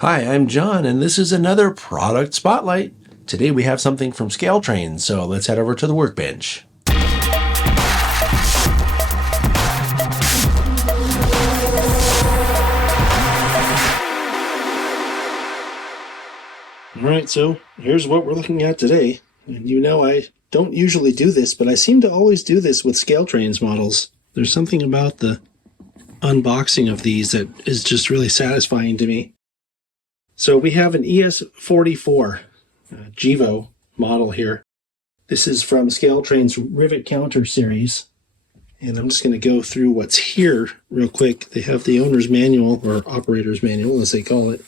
Hi, I'm John, and this is another product spotlight. Today we have something from Scaletrains, so let's head over to the workbench. Alright, so here's what we're looking at today. And you know I don't usually do this, but I seem to always do this with Scaletrains models. There's something about the unboxing of these that is just really satisfying to me. So we have an ES44 GEVO model here. This is from Scaletrains Rivet Counter series. And I'm just going to go through what's here real quick. They have the owner's manual, or operator's manual as they call it.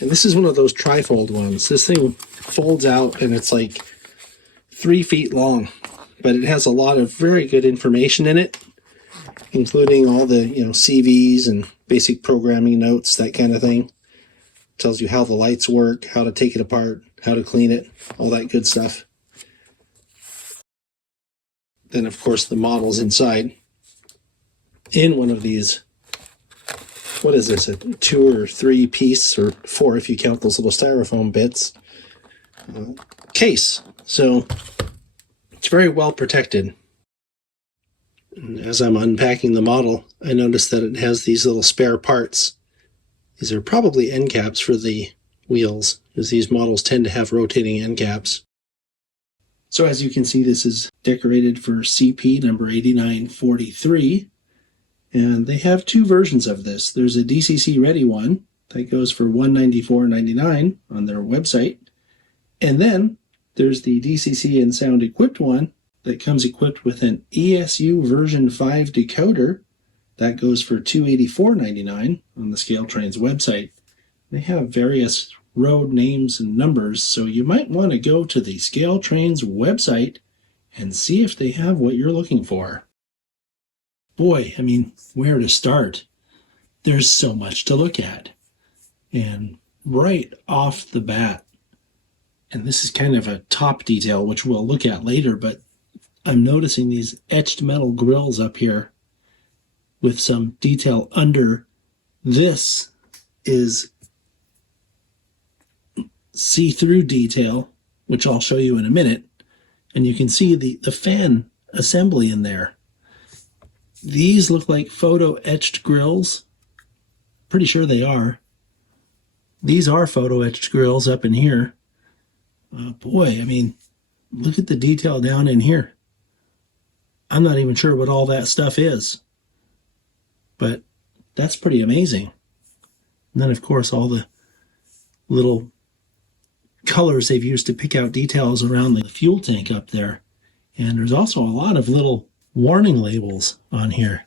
And this is one of those trifold ones. This thing folds out and it's like 3 feet long. But it has a lot of very good information in it, including all the CVs and basic programming notes, that kind of thing. Tells you how the lights work, how to take it apart, how to clean it, all that good stuff. Then, of course, the model's inside. In one of these, what is this, a 2 or 3 piece, or 4 if you count those little styrofoam bits, case. So it's very well protected. And as I'm unpacking the model, I noticed that it has these little spare parts. These are probably end caps for the wheels, as these models tend to have rotating end caps. So as you can see, this is decorated for CP number 8943, and they have 2 versions of this. There's a DCC ready one that goes for $194.99 on their website, and then there's the DCC and sound equipped one that comes equipped with an ESU version 5 decoder. That goes for $284.99 on the Scaletrains website. They have various road names and numbers, so you might want to go to the Scaletrains website and see if they have what you're looking for. Boy, I mean, where to start? There's so much to look at. And right off the bat, and this is kind of a top detail, which we'll look at later, but I'm noticing these etched metal grills up here with some detail under. This is see-through detail, which I'll show you in a minute, and you can see the fan assembly in there. These look like photo-etched grills. Pretty sure they are. These are photo-etched grills up in here. Boy, I mean, look at the detail down in here. I'm not even sure what all that stuff is, but that's pretty amazing. And then, of course, all the little colors they've used to pick out details around the fuel tank up there. And there's also a lot of little warning labels on here.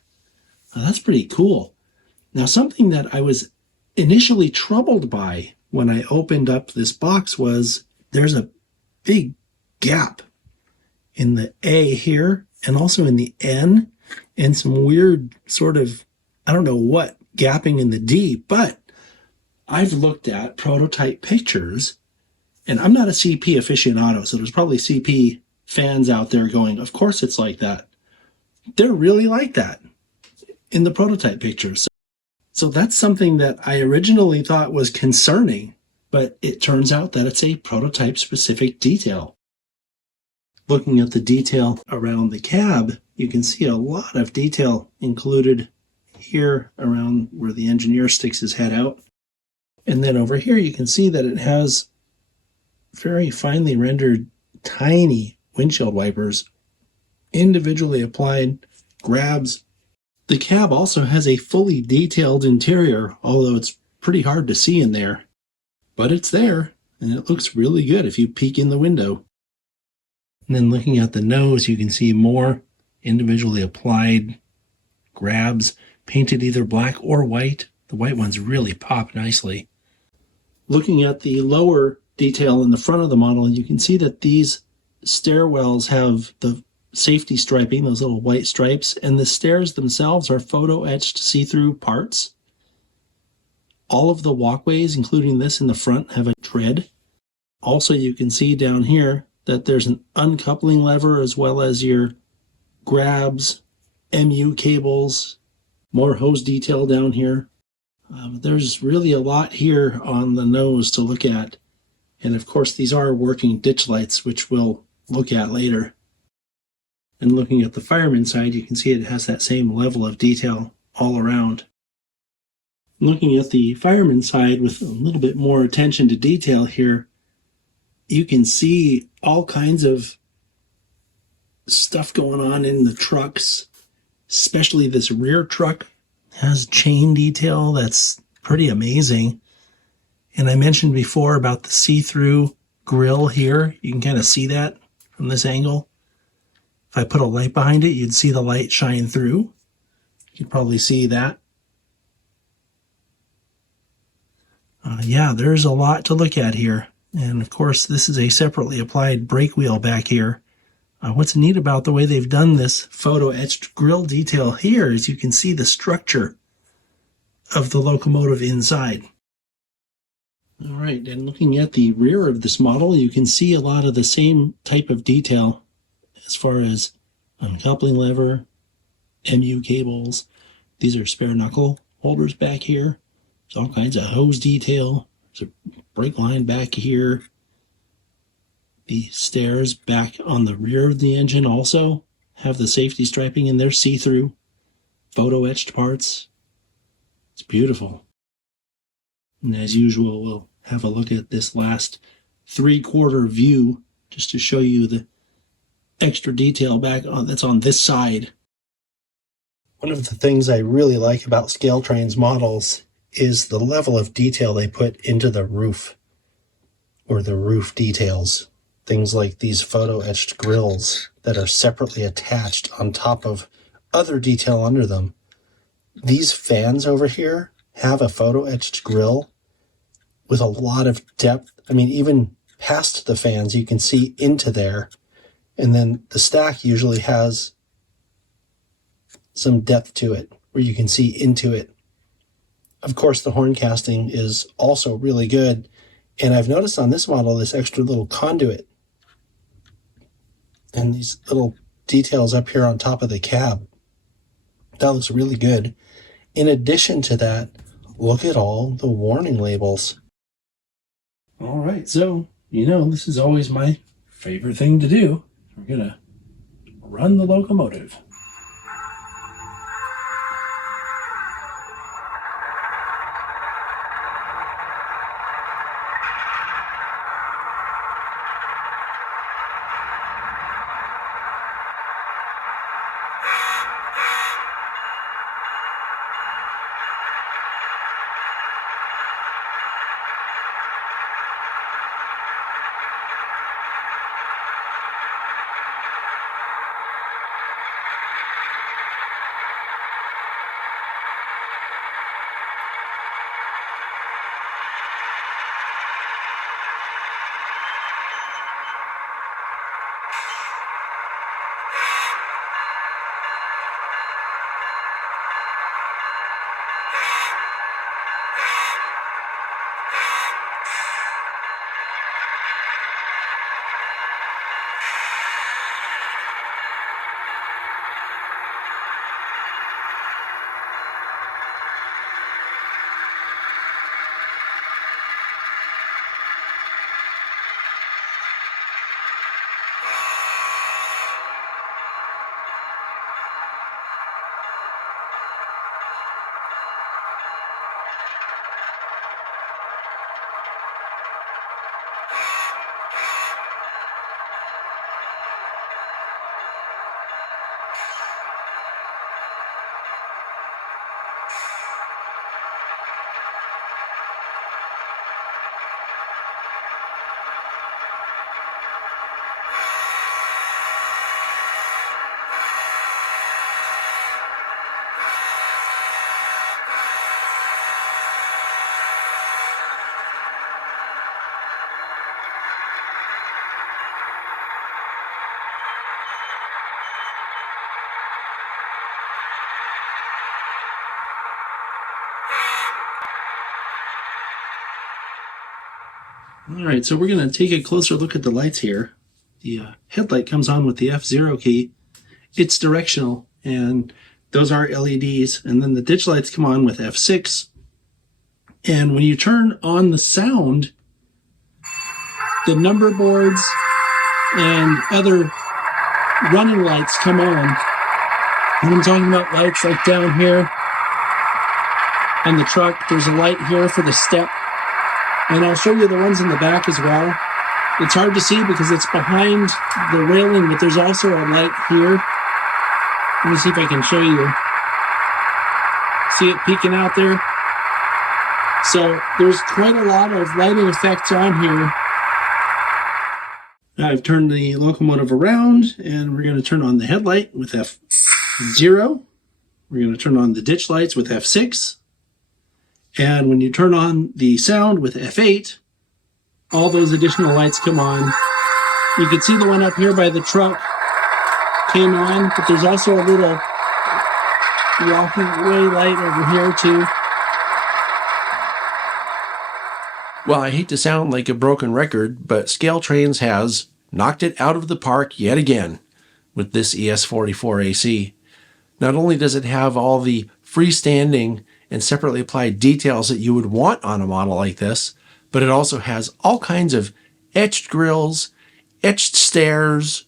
Now, that's pretty cool. Now, something that I was initially troubled by when I opened up this box was there's a big gap in the A here and also in the N, and some weird sort of, I don't know what, gapping in the D, but I've looked at prototype pictures, and I'm not a CP aficionado, so there's probably CP fans out there going, of course it's like that. They're really like that in the prototype pictures. So that's something that I originally thought was concerning, but it turns out that it's a prototype-specific detail. Looking at the detail around the cab, you can see a lot of detail included here around where the engineer sticks his head out. And then over here you can see that it has very finely rendered tiny windshield wipers, individually applied grabs. The cab also has a fully detailed interior, although it's pretty hard to see in there. But it's there, and it looks really good if you peek in the window. And then looking at the nose, you can see more individually applied grabs, painted either black or white. The white ones really pop nicely. Looking at the lower detail in the front of the model, you can see that these stairwells have the safety striping, those little white stripes, and the stairs themselves are photo-etched see-through parts. All of the walkways, including this in the front, have a tread. Also, you can see down here that there's an uncoupling lever as well as your grabs, MU cables, more hose detail down here. There's really a lot here on the nose to look at. And of course, these are working ditch lights, which we'll look at later. And looking at the fireman side, you can see it has that same level of detail all around. Looking at the fireman side with a little bit more attention to detail here, you can see all kinds of stuff going on in the trucks, especially this rear truck has chain detail that's pretty amazing. And I mentioned before about the see-through grill here. You can kind of see that from this angle. If I put a light behind it, you'd see the light shine through. You can probably see that. Yeah, there's a lot to look at here. And of course, this is a separately applied brake wheel back here. What's neat about the way they've done this photo etched grill detail here is you can see the structure of the locomotive inside. All right, and looking at the rear of this model, you can see a lot of the same type of detail as far as uncoupling lever, MU cables. These are spare knuckle holders back here. There's all kinds of hose detail. There's a brake line back here. The stairs back on the rear of the engine also have the safety striping in there, see-through, photo etched parts. It's beautiful. And as usual, we'll have a look at this last 3/4 view just to show you the extra detail back on that's on this side. One of the things I really like about Scaletrains models is the level of detail they put into the roof, or the roof details. Things like these photo etched grills that are separately attached on top of other detail under them. These fans over here have a photo etched grill with a lot of depth. I mean, even past the fans, you can see into there. And then the stack usually has some depth to it where you can see into it. Of course, the horn casting is also really good. And I've noticed on this model, this extra little conduit and these little details up here on top of the cab. That looks really good. In addition to that, look at all the warning labels. All right, so, this is always my favorite thing to do. We're going to run the locomotive. All right, so we're going to take a closer look at the lights here. The headlight comes on with the F0 key. It's directional, and those are LEDs. And then the ditch lights come on with F6, And when you turn on the sound, the number boards and other running lights come on. And I'm talking about lights like down here on the truck. There's a light here for the step. And I'll show you the ones in the back as well. It's hard to see because it's behind the railing, but there's also a light here. Let me see if I can show you. See it peeking out there? So there's quite a lot of lighting effects on here. I've turned the locomotive around, and we're going to turn on the headlight with F0. We're going to turn on the ditch lights with F6. And when you turn on the sound with F8, all those additional lights come on. You can see the one up here by the truck came on, but there's also a little walkway light over here too. Well, I hate to sound like a broken record, but Scaletrains has knocked it out of the park yet again with this ES44AC. Not only does it have all the freestanding and separately applied details that you would want on a model like this, but it also has all kinds of etched grills, etched stairs,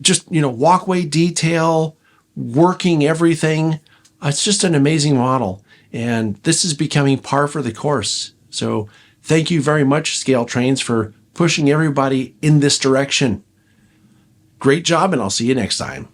just, walkway detail, working everything. It's just an amazing model, and this is becoming par for the course. So thank you very much, Scaletrains, for pushing everybody in this direction. Great job, and I'll see you next time.